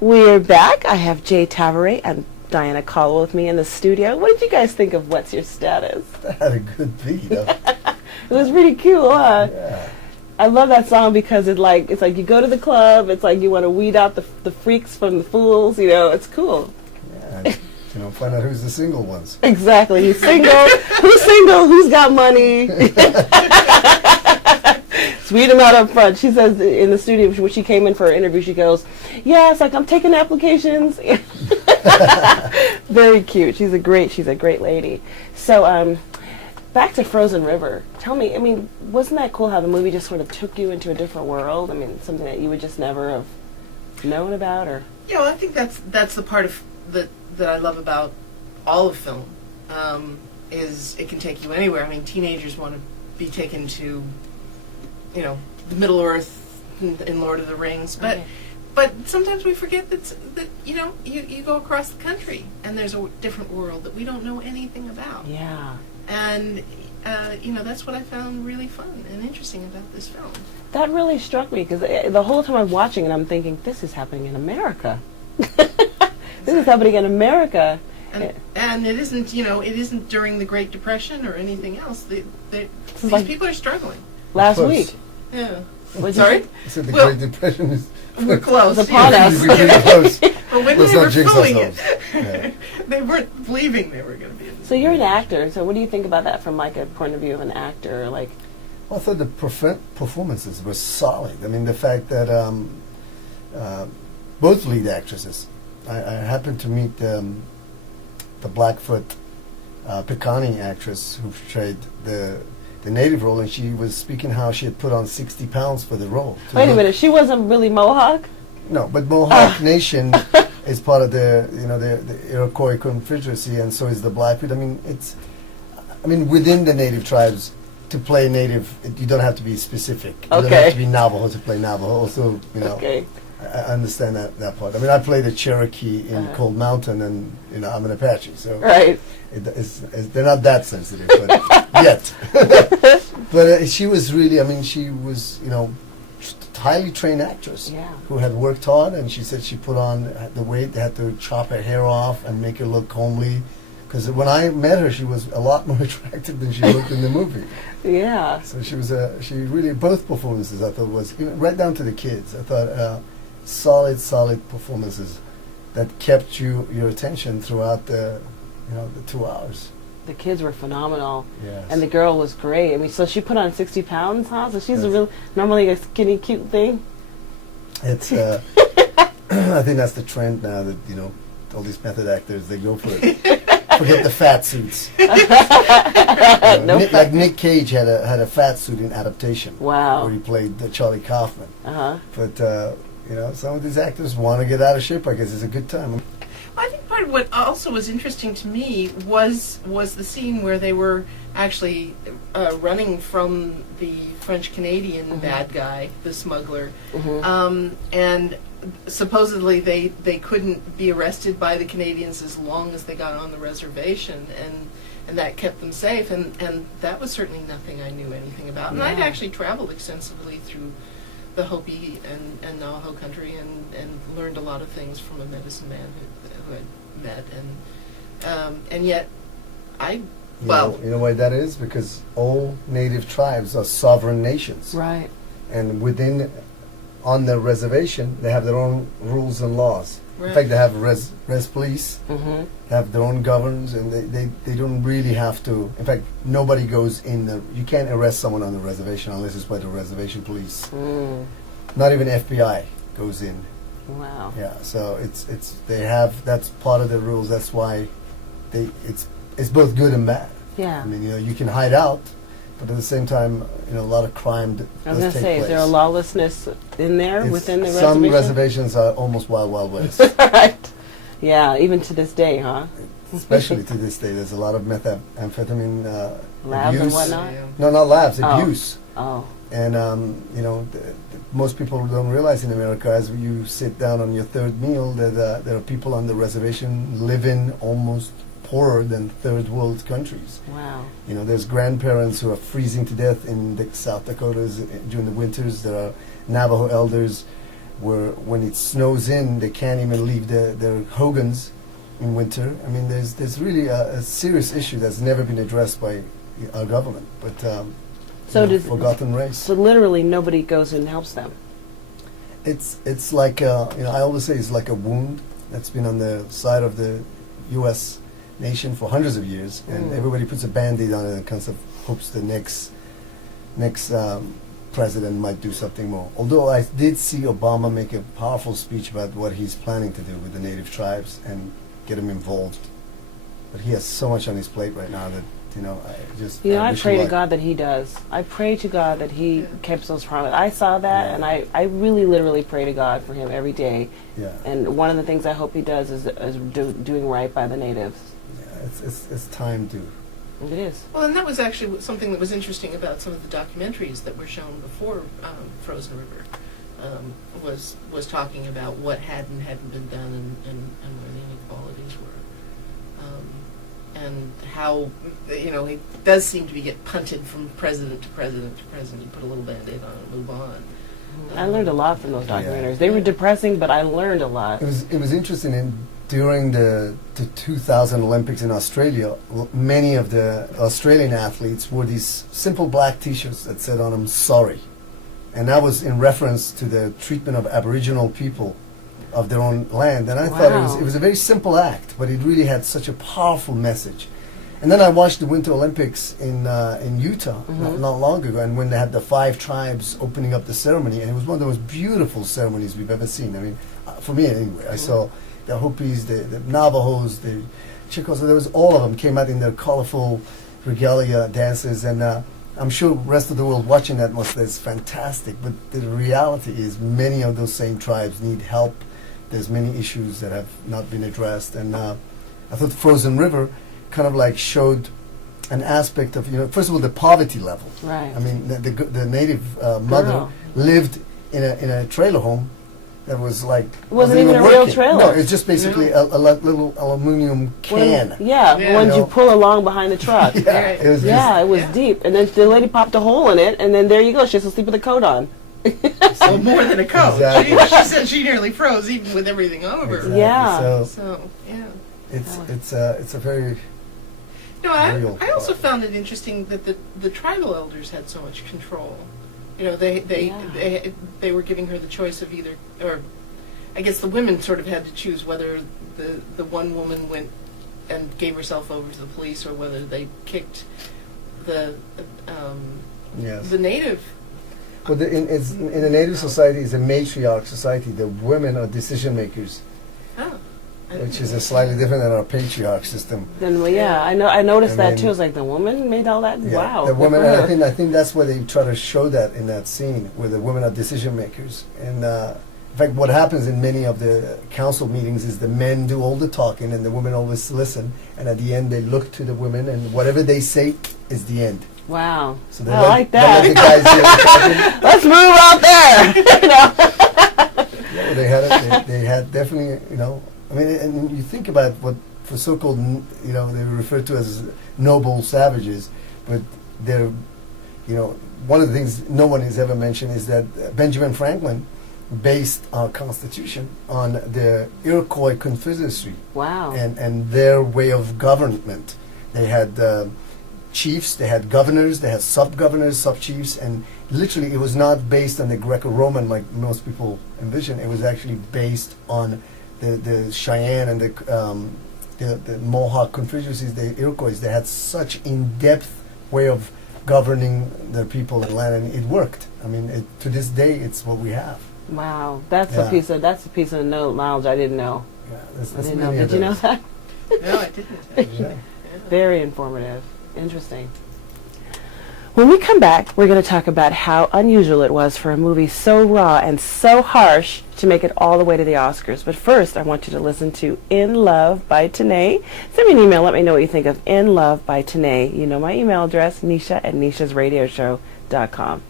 We're back. I have Jay Tavare and Diana Caldwell with me in the studio. What did you guys think of What's Your Status? That had a good beat. It was pretty cool, huh? Yeah. I love that song because it's like you go to the club, it's like you want to weed out the freaks from the fools, it's cool. Yeah. Find out who's the single ones. Exactly. Who's single? Who's single? Who's got money? Sweet them out up front. She says in the studio when she came in for her interview, she goes, "Yeah, it's like I'm taking applications." Very cute. She's a great lady. So, back to Frozen River. Tell me, wasn't that cool how the movie just sort of took you into a different world? Something that you would just never have known about, or? Yeah, well, I think that's the part of that I love about all of film, is it can take you anywhere. Teenagers want to be taken to, the Middle Earth in Lord of the Rings, but Okay. but sometimes we forget that you go across the country and there's a different world that we don't know anything about. Yeah. And that's what I found really fun and interesting about this film. That really struck me because the whole time I'm watching it, I'm thinking, this is happening in America. This is happening in America. And it isn't during the Great Depression or anything else. These people are struggling. Last Close. week. Yeah. What'd you Sorry? say? I said the Well- Great Depression is We're close. It's upon us. we're pretty close. But when Let's they were not jinx filming ourselves. it, they weren't believing they were going to be in this. So you're an actor. So what do you think about that from like a point of view of an actor? Like, Well, I thought the performances were solid. The fact that both lead actresses, I happened to meet the Blackfoot Pekani actress who portrayed the native role, and she was speaking how she had put on 60 pounds for the role. wait a minute, she wasn't really Mohawk? No, but Mohawk Nation is part of the Iroquois Confederacy, and so is the Blackfoot. Within the native tribes, to play native, you don't have to be specific. You don't Okay. have to be Navajo to play Navajo. Also, Okay. I understand that part. I played a Cherokee in Cold Mountain, and I'm an Apache, so Right. they're not that sensitive, but yet. But she was really, she was, highly trained actress Yeah. who had worked hard, and she said she put on the weight. They had to chop her hair off and make her look homely. Because when I met her, she was a lot more attractive than she looked in the movie. Yeah. So she really, both performances I thought was, right down to the kids, I thought solid performances that kept your attention throughout the 2 hours. The kids were phenomenal. Yes. And the girl was great. So she put on 60 pounds, huh? So she's Yes. normally a skinny, cute thing. It's, I think that's the trend now that, all these method actors, they go for it. Forget the fat suits. Like Nick Cage had a fat suit in Adaptation. Wow. Where he played Charlie Kaufman. Uh-huh. But, some of these actors want to get out of shape. I guess it's a good time. I think part of what also was interesting to me was the scene where they were actually running from the French Canadian bad guy, the smuggler, and supposedly they couldn't be arrested by the Canadians as long as they got on the reservation, and that kept them safe, and that was certainly nothing I knew anything about. And I'd Yeah. actually traveled extensively through the Hopi and Navajo country and learned a lot of things from a medicine man who I'd met, and yet You know why that is? Because all native tribes are sovereign nations. Right. And on their reservation, they have their own rules and laws. Right. In fact, they have res police, Mm-hmm. they have their own governors, and they don't really have to. In fact, nobody goes in you can't arrest someone on the reservation unless it's by the reservation police. Mm. Not even FBI goes in. Wow. Yeah, so that's part of the rules. That's why it's both good and bad. Yeah. You can hide out, but at the same time, a lot of crime I was does going to take say, place. is there a lawlessness in there within the Some reservation? reservations are almost wild west. Right. Yeah, even to this day, huh? Especially to this day, there's a lot of methamphetamine Labs abuse. and whatnot? No, not labs, Oh. abuse. Oh. And most people don't realize in America, as you sit down on your third meal, that there are people on the reservation living almost poorer than third world countries. Wow. There's grandparents who are freezing to death in the South Dakotas during the winters. There are Navajo elders where when it snows in, they can't even leave their hogans in winter. I mean, there's really a serious issue that's never been addressed by our government, but So does forgotten race. so literally nobody goes and helps them. It's like I always say it's like a wound that's been on the side of the U.S. nation for hundreds of years, and everybody puts a Band-Aid on it and kind of hopes the next president might do something more. Although I did see Obama make a powerful speech about what he's planning to do with the native tribes and get them involved, but he has so much on his plate right now that I I wish pray him to luck. God that he does. I pray to God that he Yeah. keeps those promises. I saw that, Yeah. and I really literally pray to God for him every day. Yeah, And one of the things I hope he does is doing right by the natives. yeah, it's time to. It is. Well, and that was actually something that was interesting about some of the documentaries that were shown before Frozen River. Was talking about what had and hadn't been done and where the inequalities were. And how, it does seem to be get punted from president to president to president. You put a little Band-Aid on it and move on. I learned a lot from those Yeah. documentaries. They were depressing, but I learned a lot. It was interesting during the 2000 Olympics in Australia. Many of the Australian athletes wore these simple black T-shirts that said on them "Sorry," and that was in reference to the treatment of Aboriginal people of their own land. And I thought Wow. it was a very simple act, but it really had such a powerful message. And then I watched the Winter Olympics in Utah not long ago, and when they had the 5 tribes opening up the ceremony, and it was one of the most beautiful ceremonies we've ever seen. I mean, for me anyway, I saw the Hopis, the Navajos, the Chicos. There was all of them came out in their colorful regalia dances, and I'm sure the rest of the world watching that was that's fantastic. But the reality is, many of those same tribes need help. There's many issues that have not been addressed, and I thought Frozen River kind of like showed an aspect of, first of all, the poverty level. Right. I mean, the native mother Girl. lived in a trailer home that was like Wasn't even a real working. trailer. No, it's just basically a little aluminum can. Yeah, Yeah. the ones you pull along behind the truck. Yeah, it was Yeah, it was Yeah. deep. And then the lady popped a hole in it, and then there you go. She has to sleep with a coat on. Well, more than a coat. Exactly. She said she nearly froze even with everything over. Exactly. Yeah. So So, yeah. it's a very No, real I also part. found it interesting that the tribal elders had so much control. Yeah. They were giving her the choice of either, or I guess the women sort of had to choose whether the one woman went and gave herself over to the police, or whether they kicked the yes. the native. But in a native society, it's a matriarch society. The women are decision makers, Oh, I which didn't is know. a slightly different than our patriarch system. Then, well, yeah, I noticed I that mean- too. I was like, the woman made all that? Yeah, Wow. the women. Good for And her. I think that's why they try to show that in that scene, where the women are decision makers. And in fact, what happens in many of the council meetings is the men do all the talking, and the women always listen. And at the end, they look to the women, and whatever they say is the end. Wow. So they I let, like they let the that. guys do the talking. Let's move out there. Yeah, they had definitely, I mean, and you think about what for so-called, they were referred to as noble savages, but they're, one of the things no one has ever mentioned is that Benjamin Franklin based our Constitution on the Iroquois Confederacy Wow. and their way of government. They had chiefs, they had governors, they had sub-governors, sub-chiefs, and literally it was not based on the Greco-Roman like most people envision. It was actually based on the Cheyenne and the Mohawk confederacies, the Iroquois. They had such in-depth way of governing their people and land, and it worked. I mean, to this day, it's what we have. Wow. That's Yeah. a piece of knowledge I didn't know. Yeah, I didn't know. Did you know that? No, I didn't. Actually. Yeah. Very informative. Interesting. When we come back, we're going to talk about how unusual it was for a movie so raw and so harsh to make it all the way to the Oscars. But first, I want you to listen to In Love by Tanae. Send me an email. Let me know what you think of In Love by Tanae. You know my email address, Nisha@nishasradioshow.com.